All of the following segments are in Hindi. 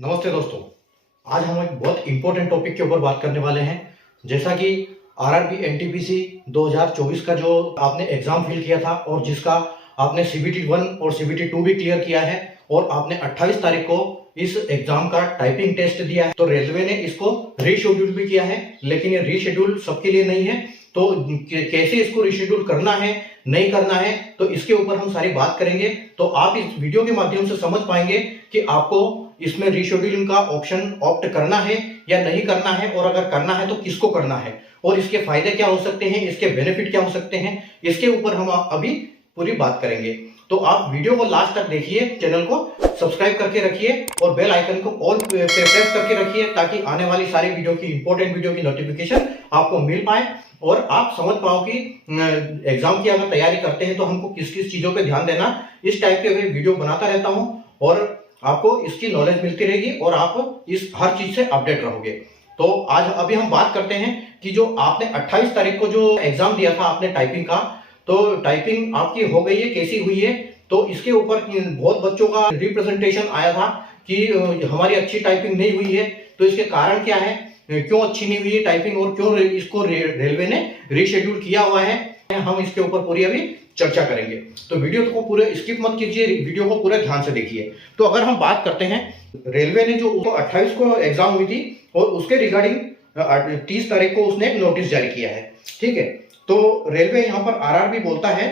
नमस्ते दोस्तों। आज हम एक बहुत इंपॉर्टेंट टॉपिक के ऊपर बात करने वाले हैं। जैसा कि आरआरबी एनटीपीसी 2024 का जो आपने एग्जाम फिल किया था और जिसका आपने सीबीटी 1 और सीबीटी 2 भी क्लियर किया है और आपने 28 तारीख को इस एग्जाम का टाइपिंग टेस्ट दिया है, तो रेलवे ने इसको रीशेड्यूल भी किया है। लेकिन ये रीशेड्यूल सबके लिए नहीं है, तो कैसे इसको रिशेड्यूल करना है, नहीं करना है, तो इसके ऊपर हम सारी बात करेंगे। तो आप इस वीडियो के माध्यम से समझ पाएंगे कि आपको इसमें रीशेड्यूलिंग का ऑप्शन ऑप्ट करना है या नहीं करना है, और अगर करना है तो किसको करना है, और इसके फायदे क्या हो सकते हैं, इसके बेनिफिट क्या हो सकते हैं, इसके ऊपर हम अभी पूरी बात करेंगे। तो आप वीडियो को लास्ट तक देखिए, चैनल को सब्सक्राइब करके रखिए और बेल आइकन को ऑल पे प्रेस करके रखिए, ताकि आने वाली सारी वीडियो की इंपॉर्टेंट वीडियो की नोटिफिकेशन आपको मिल पाए और आप समझ पाओ कि एग्जाम की अगर तैयारी करते हैं तो हमको किस किस चीजों पे ध्यान देना। इस टाइप के वीडियो बनाता रहता हूं और आपको इसकी नॉलेज मिलती रहेगी और आप इस हर चीज से अपडेट रहोगे। तो आज अभी हम बात करते हैं कि जो आपने 28 तारीख को जो एग्जाम दिया था आपने टाइपिंग का, तो टाइपिंग आपकी हो गई है, कैसी हुई है। तो इसके ऊपर बहुत बच्चों का रिप्रेजेंटेशन आया था कि हमारी अच्छी टाइपिंग नहीं हुई है। तो इसके कारण क्या है, क्यों अच्छी नहीं हुई है टाइपिंग और क्यों इसको रेलवे ने रीशेड्यूल किया हुआ है, हम इसके ऊपर पूरी अभी चर्चा करेंगे। तो वीडियो को पूरे स्किप मत कीजिए, वीडियो को पूरे ध्यान से देखिए। तो अगर हम बात करते हैं, रेलवे ने जो 28 को एग्जाम हुई थी और उसके रिगार्डिंग 30 तारीख को उसने एक नोटिस जारी किया है। ठीक है, तो रेलवे यहाँ पर आरआरबी बोलता है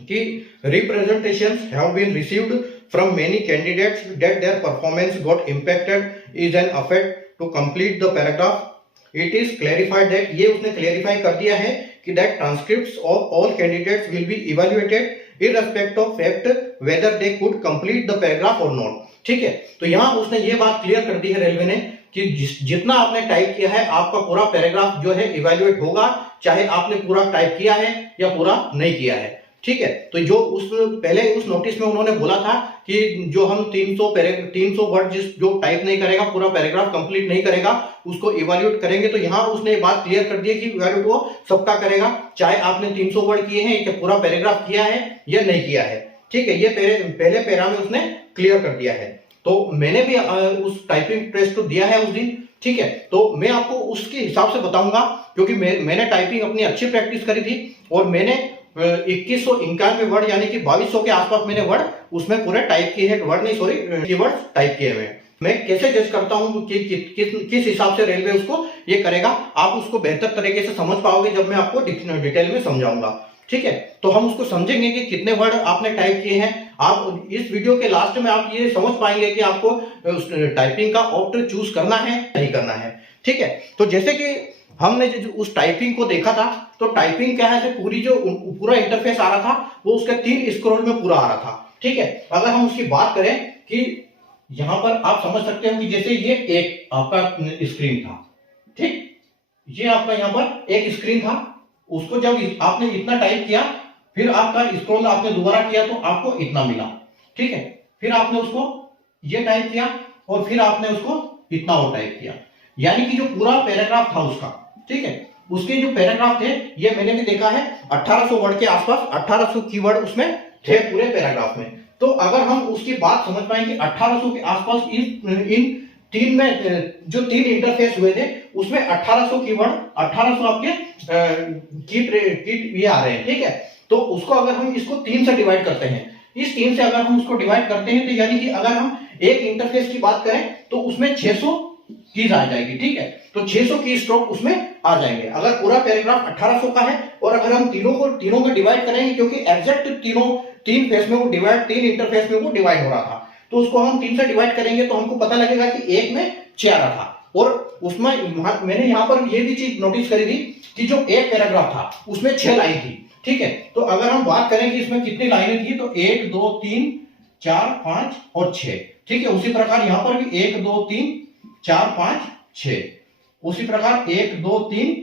कि representations have been received from many candidates that their performance got impacted is an affect to complete the paragraph. It is clarified that, ये उसने क्लैरिफाई कर दिया है कि that transcripts of all candidates will be evaluated irrespective of fact whether they could complete the paragraph or not। ठीक है, तो यहाँ उसने ये बात क्लियर कर दी है रेलवे ने कि जितना आपने टाइप किया है आपका पूरा पैराग्राफ जो है इवैल्यूएट होगा, चाहे आपने पूरा टाइप किया है या पूरा नहीं किया है। ठीक है, तो जो पहले उस नोटिस में उन्होंने बोला था कि जो हम 300 वर्ड जो टाइप नहीं करेगा, पूरा पैराग्राफ कंप्लीट नहीं करेगा, उसको इवैल्यूएट करेंगे। तो यहाँ उसने बात क्लियर कर दी है कि इवैल्यूएट वो सबका करेगा, चाहे आपने 300 वर्ड किए हैं या पूरा पैराग्राफ किया है या नहीं किया है। ठीक है, ये पहले पैरा में उसने क्लियर कर दिया है। तो मैंने भी उस टाइपिंग टेस्ट को दिया है उस दिन। ठीक है, तो मैं आपको उसके हिसाब से बताऊंगा, क्योंकि मैंने टाइपिंग अपनी अच्छी प्रैक्टिस करी थी और मैंने 2191 वर्ड यानी कि 2200 के आसपास मैंने वर्ड उसमें पूरे टाइप किए हैं, वर्ड नहीं सॉरी कीवर्ड टाइप किए हुए। मैं कैसे जज करता हूं कि किस हिसाब से रेलवे उसको ये करेगा, आप उसको बेहतर तरीके से समझ पाओगे जब मैं आपको डिटेल में समझाऊंगा। ठीक है, तो हम उसको समझेंगे कि कितने वर्ड आपने टाइप किए हैं। आप इस वीडियो के लास्ट में आप ये समझ पाएंगे कि आपको टाइपिंग का ऑप्ट चूज करना है नहीं करना है। ठीक है, तो जैसे कि हमने जो उस टाइपिंग को देखा था, तो टाइपिंग क्या है, पूरी जो पूरा इंटरफेस आ रहा था वो उसके 3 स्क्रॉल में पूरा आ रहा था। ठीक है, अगर हम उसकी बात करें कि यहां पर आप समझ सकते हो कि जैसे ये एक आपका स्क्रीन था, ठीक, ये आपका यहां पर एक स्क्रीन था, उसको जब आपने इतना टाइप किया, फिर आपका स्क्रॉल आपने दोबारा किया तो आपको इतना मिला। ठीक है, फिर आपने उसको ये टाइप किया और फिर आपने उसको इतना और टाइप किया, यानी कि जो पूरा पैराग्राफ था उसका, ठीक है, उसके जो पैराग्राफ थे, ये मैंने भी देखा है 1800 वर्ड के आसपास, 1800 कीवर्ड उसमें थे पूरे पैराग्राफ में। तो अगर हम उसकी बात समझ पाएंगे 1800 के आसपास इन तीन में जो 3 इंटरफेस हुए थे उसमें 1800 कीवर्ड, 1800 आपके की ये आ रहे हैं। ठीक है, तो उसको अगर हम इसको 3 से डिवाइड करते हैं, इस 3 से अगर हम उसको डिवाइड करते हैं, तो यानी कि अगर हम एक इंटरफेस की बात करें तो उसमें 600 कीज आ जाएगी। ठीक है, तो 600 की स्ट्रोक उसमें आ जाएंगे अगर पूरा पैराग्राफ 1800 का है। और अगर हम तीनों को डिवाइड करेंगे, क्योंकि एग्जैक्ट तीन फेस में वो डिवाइड, 3 इंटरफेस में वो डिवाइड हो रहा था, तो उसको हम 3 से डिवाइड करेंगे तो हमको पता लगेगा कि एक में 6 आ रहा था। और उसमें मैंने यहाँ पर ये भी चीज नोटिस करी थी कि जो एक पैराग्राफ था उसमें 6 लाइन थी। ठीक है, तो अगर हम बात करें कि इसमें कितनी लाइनें थी, तो 1 2 3 4 5 और 6। ठीक है, उसी प्रकार यहां पर भी 1 2 3 4 5 6, उसी प्रकार 1 2 3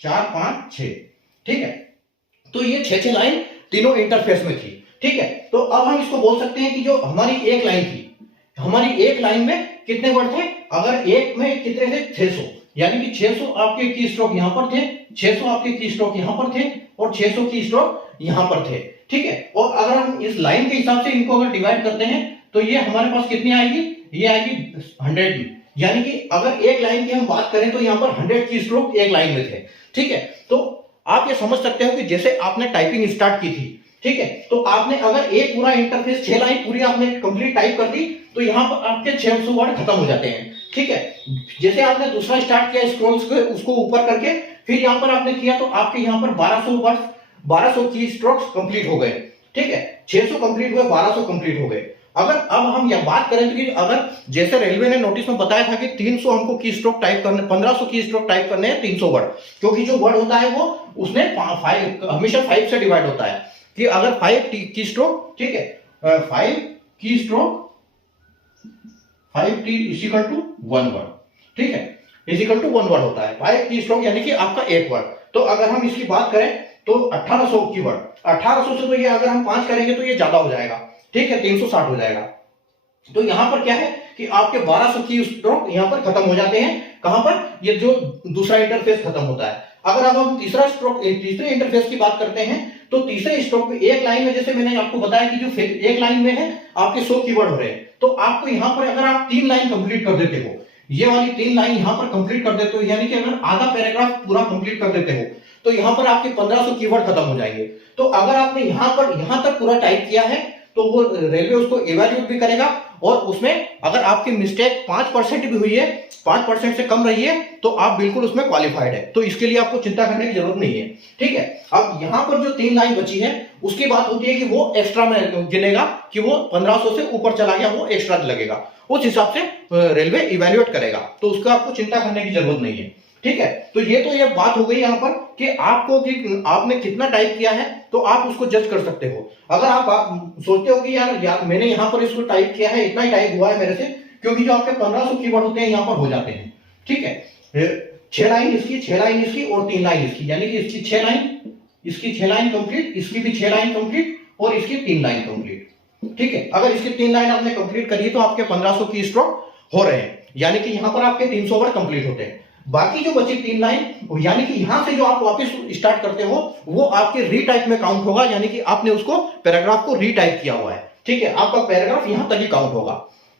4 5 6। ठीक है, तो ये 6 लाइन तीनों इंटरफेस में थी। ठीक है, तो अब हम इसको बोल सकते हैं कि जो हमारी एक लाइन थी, हमारी एक लाइन में कितने वर्ड थे, अगर एक में कितने थे 600, यानी कि 600 आपके की स्ट्रोक यहां पर थे, 600 आपके की स्ट्रोक यहां पर थे और 600 की स्ट्रोक यहां पर थे। ठीक है, और अगर हम इस लाइन के हिसाब से इनको अगर डिवाइड करते हैं तो ये हमारे पास कितनी आएगी, ये आएगी 100 यानी कि अगर एक लाइन की हम बात करें तो यहाँ पर 100 की स्ट्रोक एक लाइन में थे। ठीक है, तो आप ये समझ सकते हो कि जैसे आपने टाइपिंग स्टार्ट की थी, ठीक है, तो आपने अगर एक पूरा इंटरफेस 6 लाइन पूरी आपने कंप्लीट टाइप कर दी तो यहाँ पर आपके 600 वर्ड खत्म हो जाते हैं। ठीक है, जैसे आपने दूसरा स्टार्ट किया स्क्रॉल्स को उसको ऊपर करके फिर यहाँ पर आपने किया तो आपके यहाँ पर 1200 वर्ड 1200 की स्ट्रोक्स कंप्लीट हो गए। ठीक है, 600 कंप्लीट हुए, 1200 कंप्लीट हो गए। अगर अब हम यह बात करें तो कि अगर जैसे रेलवे ने नोटिस में बताया था कि 300 हमको की स्ट्रोक टाइप करने 1500 की स्ट्रोक टाइप करने हैं 300 वर्ड, क्योंकि जो वर्ड होता है वो उसने हमेशा 5 से डिवाइड होता है कि अगर 5 की स्ट्रोक, ठीक है, 5 की stroke 5t is equal to 1 word, ठीक है, इज इक्वल टू 1 वर्ड होता है। 5 की स्ट्रोक यानी कि आपका 1 वर्ड। तो अगर हम इसकी बात करें तो 1800 की वर्ड, 1800 से तो ये अगर हम 5 करेंगे तो ये ज्यादा हो जाएगा। ठीक है, 360 हो जाएगा। तो यहां पर क्या है कि आपके 1200 की स्ट्रोक यहां पर खत्म हो जाते हैं। कहां पर? ये जो दूसरा इंटरफेस खत्म होता है। अगर अब हम तीसरा स्ट्रोक तीसरे इंटरफेस की बात करते हैं तो तीसरे स्ट्रोक में एक लाइन में, जैसे मैंने आपको बताया कि जो एक लाइन में है आपके 100 कीवर्ड हो रहे हैं, तो आपको यहां पर अगर आप 3 लाइन कंप्लीट कर देते हो, ये वाली 3 लाइन यहां पर कंप्लीट कर देते हो, यानी कि अगर आधा पैराग्राफ पूरा कंप्लीट कर देते हो तो यहां पर आपके 1500 कीवर्ड खत्म हो जाएंगे। तो अगर आपने यहां तक पूरा टाइप किया है तो वो रेलवे उसको इवैल्यूएट भी करेगा और उसमें अगर आपकी मिस्टेक 5% भी हुई है, 5% से कम रही है, तो आप बिल्कुल उसमें क्वालिफाइड है। तो इसके लिए आपको चिंता करने की जरूरत नहीं है। ठीक है, अब यहां पर जो 3 लाइन बची है उसकी बात होती है कि वो एक्स्ट्रा में गिनेगा कि वो 1500 से ऊपर चला गया, वो एक्स्ट्रा लगेगा, उस हिसाब से रेलवे इवैल्यूएट करेगा। तो उसका आपको चिंता करने की जरूरत नहीं है। ठीक है, तो ये बात हो गई यहां पर कि आपको कि आपने कितना टाइप किया है तो आप उसको जज कर सकते हो। अगर आप सोचते हो कि यार मैंने यहां पर इसको टाइप किया है, इतना ही टाइप हुआ है मेरे से, क्योंकि जो आपके 1500 कीवर्ड होते हैं यहां पर हो जाते हैं। ठीक है, 6 लाइन इसकी, 6 लाइन इसकी और 3 लाइन इसकी, यानी कि इसकी 6 लाइन, इसकी 6 लाइन कंप्लीट, इसकी भी 6 लाइन कंप्लीट और इसकी 3 लाइन कंप्लीट। ठीक है, अगर इसकी 3 लाइन आपने कंप्लीट करी तो आपके 1500 की स्ट्रोक हो रहे हैं, यानी कि यहां पर आपके 300 वर्ड कंप्लीट होते हैं। बाकी जो बची 3 लाइन, यानी कि यहां से जो आप वापस स्टार्ट करते हो वो आपके रीटाइप में काउंट होगा, यानी कि आपने उसको पैराग्राफ को रीटाइप किया हुआ है। ठीक है, आपका पैराग्राफ यहां तक ही काउंट होगा।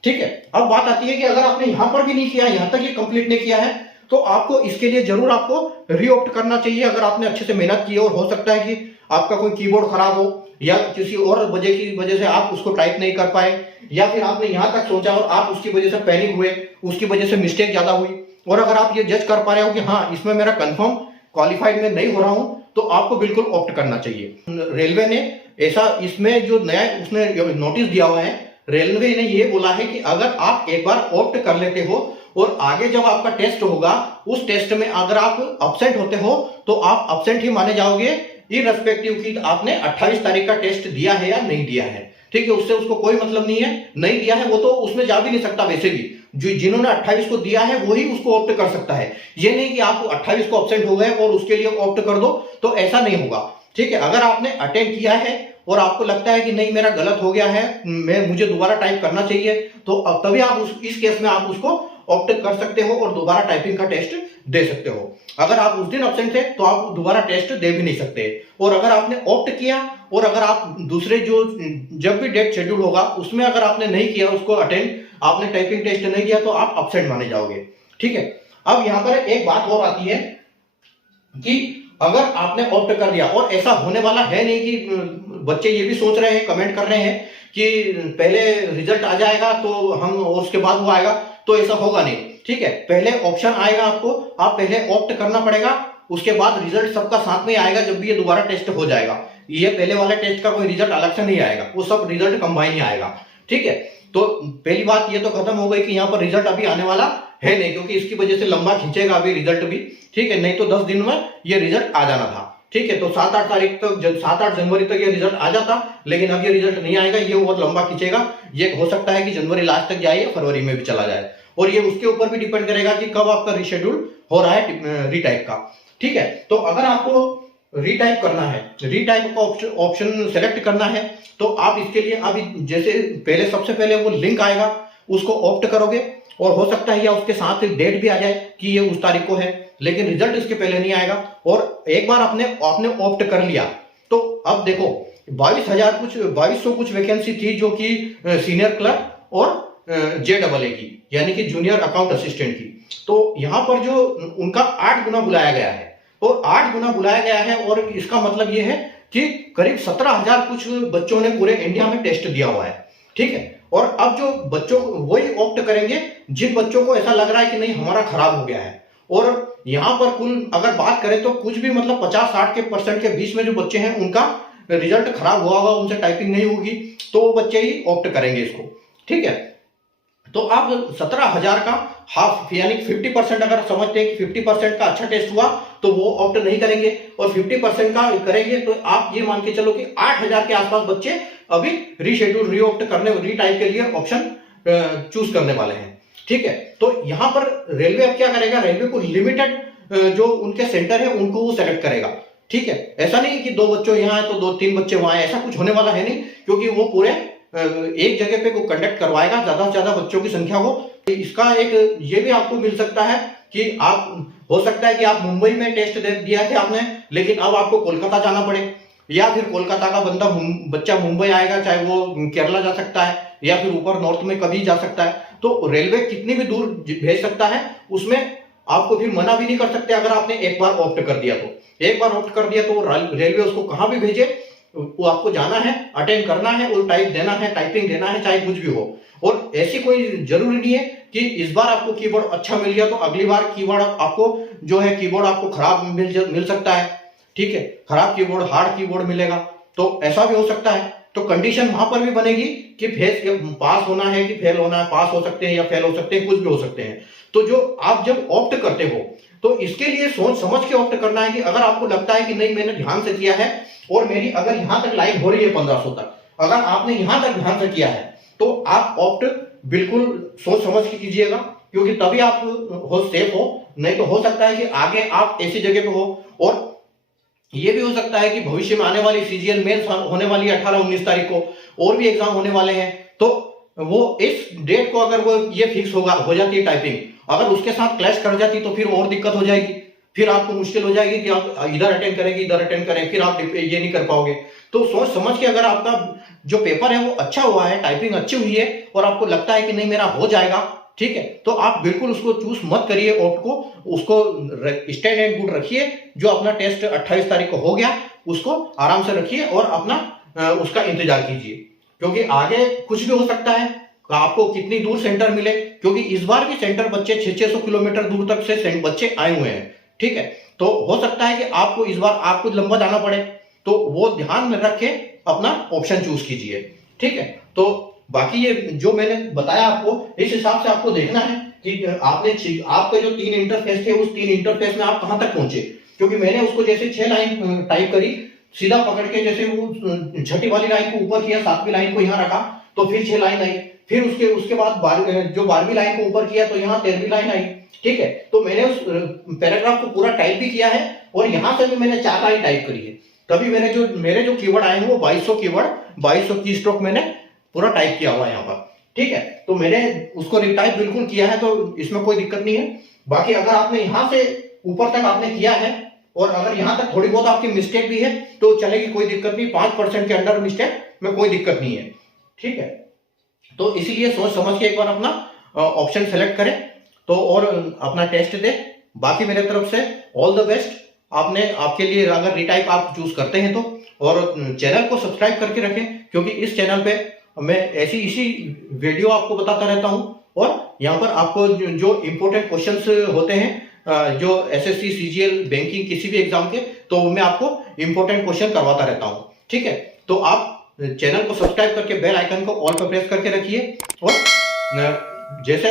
ठीक है, अब बात आती है कि अगर आपने यहां पर भी नहीं किया, यहां तक ही कंप्लीट नहीं किया है, तो आपको इसके लिए जरूर आपको रीऑप्ट करना चाहिए। अगर आपने अच्छे से मेहनत की और हो सकता है कि आपका कोई कीबोर्ड खराब हो या किसी और वजह से आप उसको टाइप नहीं कर पाए, या फिर आपने यहां तक सोचा और आप उसकी वजह से पैनिक हुए, उसकी वजह से मिस्टेक ज्यादा हुई, और अगर आप ये जज कर पा रहे हो कि हाँ इसमें मेरा कंफर्म क्वालिफाइड में नहीं हो रहा हूं, तो आपको बिल्कुल ऑप्ट करना चाहिए। रेलवे ने ऐसा इसमें जो नया उसने नोटिस दिया हुआ है, रेलवे ने ये बोला है कि अगर आप एक बार ऑप्ट कर लेते हो और आगे जब आपका टेस्ट होगा उस टेस्ट में अगर आप अब्सेंट होते हो तो आप अब्सेंट ही माने जाओगे, इररिस्पेक्टिव कि आपने 28 तारीख का टेस्ट दिया है या नहीं दिया है। ठीक है, उससे उसको कोई मतलब नहीं है। नहीं दिया है वो तो उसमें जा भी नहीं सकता, वैसे भी जो जिन्होंने 28 को दिया है वही उसको ऑप्ट कर सकता है। ये नहीं कि आप 28 को अब्सेंट हो गए और उसके लिए ऑप्ट कर दो, तो ऐसा नहीं होगा। ठीक है, अगर आपने अटेंड किया है और आपको लगता है कि नहीं मेरा गलत हो गया है, मुझे दोबारा टाइप करना चाहिए, तो अब तभी आप इस केस में आप उसको ऑप्ट कर सकते हो और दोबारा टाइपिंग का टेस्ट दे सकते हो। अगर आप उस दिन अब्सेंट थे तो आप दोबारा टेस्ट दे भी नहीं सकते। और अगर आपने ऑप्ट किया और अगर आप दूसरे जो जब भी डेट शेड्यूल होगा उसमें अगर आपने नहीं किया उसको अटेंड, आपने टाइपिंग टेस्ट नहीं दिया, तो आप अब्सेंट माने जाओगे। ठीक है, अब यहां पर एक बात और आती है कि अगर आपने ऑप्ट कर दिया, और ऐसा होने वाला है नहीं कि बच्चे ये भी सोच रहे हैं, कमेंट कर रहे हैं कि पहले रिजल्ट आ जाएगा तो हम और उसके बाद वो आएगा, तो ऐसा होगा नहीं। ठीक है, पहले ऑप्शन आएगा आपको, आप पहले ऑप्ट करना पड़ेगा, उसके बाद रिजल्ट सबका साथ में आएगा जब भी ये दोबारा टेस्ट हो जाएगा। ये पहले वाले टेस्ट का कोई रिजल्ट अलग से नहीं आएगा, वो सब रिजल्ट कंबाइन ही आएगा। ठीक है, तो पहली बात ये तो खत्म हो गई कि यहाँ पर रिजल्ट अभी आने वाला है नहीं, क्योंकि इसकी वजह से लंबा खींचेगा अभी रिजल्ट भी। ठीक है, नहीं तो 10 दिन में ये रिजल्ट आ जाना था। ठीक है, तो 7-8 तारीख तक, 7-8 जनवरी तक ये रिजल्ट आ जाता, लेकिन अब ये रिजल्ट नहीं आएगा, ये बहुत लंबा खींचेगा। ये हो सकता है कि जनवरी लास्ट तक जाए या फरवरी में भी चला जाए, और ये उसके ऊपर भी डिपेंड करेगा कि कब आपका रिशेड्यूल हो रहा है रीटाइप का। ठीक है, तो अगर आपको रीटाइप करना है, रीटाइप का ऑप्शन सेलेक्ट करना है, तो आप इसके लिए अभी जैसे पहले सबसे पहले वो लिंक आएगा उसको ऑप्ट करोगे, और हो सकता है या उसके साथ डेट भी आ जाए कि ये उस तारीख को है, लेकिन रिजल्ट इसके पहले नहीं आएगा। और एक बार आपने ऑप्ट कर लिया तो अब देखो 22,000 कुछ 2200 कुछ वैकेंसी थी जो कि सीनियर क्लर्क और JAA की, यानी कि जूनियर अकाउंट असिस्टेंट की। तो यहाँ पर जो उनका 8 गुना बुलाया गया है, और 8 गुना बुलाया गया है, और इसका मतलब ये है कि करीब 17,000 कुछ बच्चों ने पूरे इंडिया में टेस्ट दिया हुआ है। ठीक है, और अब जो बच्चों वही ऑप्ट करेंगे जिन बच्चों को ऐसा लग रहा है कि नहीं हमारा खराब हो गया है। और यहाँ पर कुल अगर बात करें तो कुछ भी मतलब 50-60 के % के बीच में जो बच्चे हैं उनका रिजल्ट खराब हुआ होगा, उनसे टाइपिंग नहीं होगी, तो वो बच्चे ही ऑप्ट करेंगे इसको। ठीक है, तो आप 17,000 का हाफ यानी 50% अगर समझते हैं कि 50% का अच्छा टेस्ट हुआ तो वो ऑप्ट नहीं करेंगे, और 50% का करेंगे तो आप ये मान के चलो कि 8,000 के आसपास बच्चे अभी रीशेड्यूल रीऑप्ट करने रीटाइप के लिए ऑप्शन चूज करने वाले हैं। ठीक है, तो यहां पर रेलवे अब क्या करेगा, रेलवे को लिमिटेड जो उनके सेंटर है उनको वो सेलेक्ट करेगा। ठीक है, ऐसा नहीं कि 2 बच्चों यहाँ है तो 2-3 बच्चे वहां है, ऐसा कुछ होने वाला है नहीं, क्योंकि वो पूरे एक जगह पे वो कंडक्ट करवाएगा ज्यादा से ज्यादा बच्चों की संख्या को। इसका एक ये भी आपको मिल सकता है कि आप हो सकता है कि आप मुंबई में टेस्ट दे दिया थे आपने, लेकिन अब आपको कोलकाता जाना पड़े, या फिर कोलकाता का बच्चा मुंबई आएगा, चाहे वो केरला जा सकता है या फिर ऊपर नॉर्थ में कभी जा सकता है। तो रेलवे कितनी भी दूर भेज सकता है, उसमें आपको फिर मना भी नहीं कर सकते। अगर आपने एक बार ऑप्ट कर दिया तो, एक बार ऑप्ट कर दिया तो रेलवे उसको कहां भी भेजे, वो आपको जाना है, अटेंड करना है और टाइप देना है, टाइपिंग देना है, चाहे कुछ भी हो। और ऐसी कोई जरूरी नहीं है कि इस बार आपको कीबोर्ड अच्छा मिल गया तो अगली बार कीबोर्ड आपको जो है कीबोर्ड आपको खराब मिल सकता है। ठीक है, खराब कीबोर्ड, हार्ड कीबोर्ड मिलेगा, तो ऐसा भी हो सकता है। तो कंडीशन वहां पर भी बनेगी कि पास होना है कि फेल होना है, पास हो सकते हैं या फेल हो सकते हैं, कुछ भी हो सकते हैं। तो जो आप जब ऑप्ट करते हो तो इसके लिए सोच समझ के ऑप्ट करना है कि अगर आपको लगता है कि नहीं मैंने ध्यान से किया है और मेरी अगर यहां तक लाइन हो रही है 1500 तक, अगर आपने यहां तक ध्यान से किया है तो आप ऑप्ट बिल्कुल सोच समझ के कीजिएगा, क्योंकि तभी आप सेफ हो। नहीं तो हो सकता है कि आगे आप ऐसी जगह पे हो, और ये भी हो सकता है कि भविष्य में आने वाली CGL मेंस होने वाली 18-19 तारीख को और भी एग्जाम होने वाले हैं, तो वो इस डेट को अगर वो ये फिक्स हो जाती है टाइपिंग, अगर उसके साथ क्लैश कर जाती तो फिर और दिक्कत हो जाएगी, फिर आपको मुश्किल हो जाएगी कि आप इधर अटेंड करेंगे इधर अटेंड करें, फिर आप ये नहीं कर पाओगे। तो सोच समझ के अगर आपका जो पेपर है वो अच्छा हुआ है, टाइपिंग अच्छी हुई है और आपको लगता है कि नहीं मेरा हो जाएगा, ठीक है, तो आप बिल्कुल उसको चूज मत करिए ऑप्ट को, उसको स्टैंड एंड गुड रखिए। जो अपना टेस्ट 28 तारीख को हो गया उसको आराम से रखिए और अपना उसका इंतजार कीजिए, क्योंकि आगे कुछ भी हो सकता है। आपको कितनी दूर सेंटर मिले, क्योंकि इस बार भी सेंटर बच्चे 600 किलोमीटर दूर तक से बच्चे आए हुए हैं। ठीक है, तो हो सकता है कि आपको इस बार आपको लंबा जाना पड़े, तो वो ध्यान में रख के अपना ऑप्शन चूज कीजिए। ठीक है, तो बाकी ये जो मैंने बताया आपको, इस हिसाब से आपको देखना है कि आपके जो 3 इंटरफेस थे उस 3 इंटरफेस में आप कहां तक पहुंचे, क्योंकि मैंने उसको जैसे 6 लाइन टाइप करी, सीधा पकड़ के जैसे वो छठी वाली लाइन को ऊपर किया, 7वीं लाइन को यहां रखा तो फिर 6 लाइन आई, फिर उसके बाद 12वीं लाइन को ऊपर किया तो यहाँ 13वीं लाइन आई। ठीक है, तो मैंने उस पैराग्राफ को पूरा टाइप भी किया है और यहां से भी मैंने 4 लाइन टाइप करी है, तभी मेरे जो कीवर्ड आए हैं वो 2200 कीवर्ड 2200 की स्ट्रोक मैंने पूरा टाइप किया हुआ है यहाँ पर। ठीक है, तो मैंने उसको रिटाइप बिल्कुल किया है, तो इसमें कोई दिक्कत नहीं है। बाकी अगर आपने यहां से ऊपर तक आपने किया है और अगर यहां तक थोड़ी बहुत आपकी मिस्टेक भी है तो चलेगी, कोई दिक्कत नहीं, 5% के अंडर मिस्टेक में कोई दिक्कत नहीं है। ठीक है, तो इसीलिए सोच समझ के एक बार अपना ऑप्शन सेलेक्ट करें तो और अपना टेस्ट दे। बाकी मेरे तरफ से ऑल द बेस्ट। आपके लिए अगर रिटाइप आप चूज करते हैं तो, और चैनल को सब्सक्राइब करके रखें, क्योंकि इस चैनल पे मैं इसी वीडियो आपको बताता रहता हूं, और यहाँ पर आपको जो इंपॉर्टेंट क्वेश्चंस होते हैं जो SSC CGL बैंकिंग किसी भी एग्जाम के, तो मैं आपको इंपॉर्टेंट क्वेश्चन करवाता रहता हूँ। ठीक है, तो आप चैनल को सब्सक्राइब करके बेल आइकन को ऑल पर प्रेस करके रखिए, और जैसे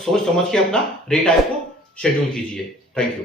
सोच समझ के अपना रिटाइप को शेड्यूल कीजिए। Thank you.